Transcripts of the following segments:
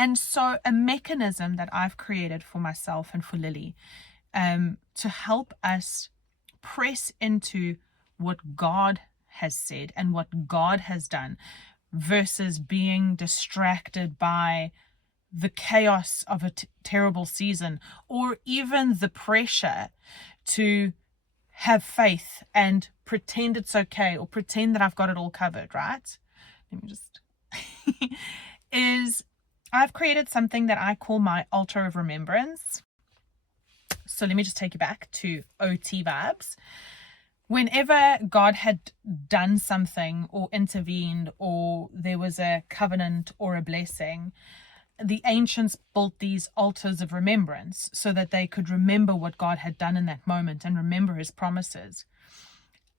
And so a mechanism that I've created for myself and for Lily, to help us press into what God has said and what God has done versus being distracted by the chaos of a terrible season, or even the pressure to have faith and pretend it's okay, or pretend that I've got it all covered, right? Let me just is I've created something that I call my altar of remembrance. So let me just take you back to OT vibes. Whenever God had done something or intervened, or there was a covenant or a blessing, the ancients built these altars of remembrance so that they could remember what God had done in that moment and remember his promises.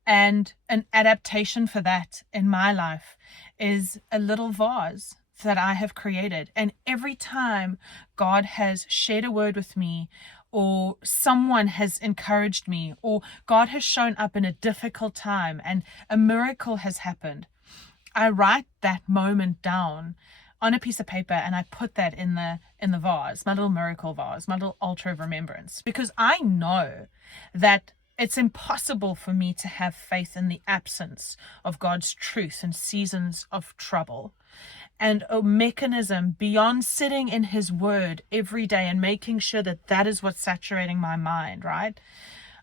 And an adaptation for that in my life is a little vase that I have created. And every time God has shared a word with me, or someone has encouraged me, or God has shown up in a difficult time and a miracle has happened, I write that moment down on a piece of paper and I put that in the vase, my little miracle vase, my little altar of remembrance, because I know that it's impossible for me to have faith in the absence of God's truth in seasons of trouble. And a mechanism beyond sitting in his word every day and making sure that that is what's saturating my mind, right?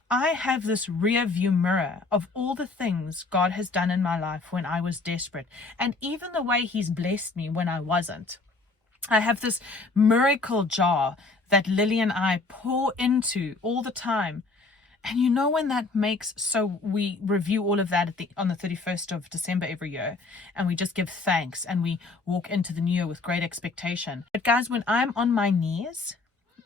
I have this rear view mirror of all the things God has done in my life when I was desperate, and even the way he's blessed me when I wasn't. I have this miracle jar that Lily and I pour into all the time. And you know when that makes, so we review all of that on the 31st of December every year, and we just give thanks and we walk into the new year with great expectation. But guys, when I'm on my knees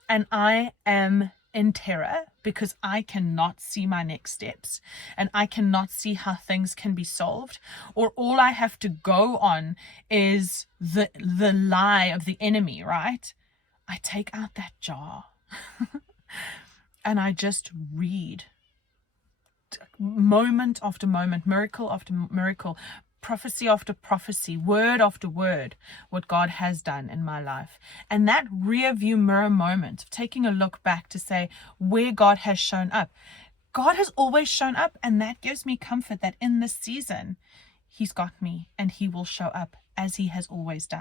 and I am in terror because I cannot see my next steps and I cannot see how things can be solved, or all I have to go on is the lie of the enemy, right? I take out that jar and I just read moment after moment, miracle after miracle, prophecy after prophecy, word after word, what God has done in my life. And that rear view mirror moment of taking a look back to say where God has shown up. God has always shown up, and that gives me comfort that in this season, he's got me and he will show up as he has always done.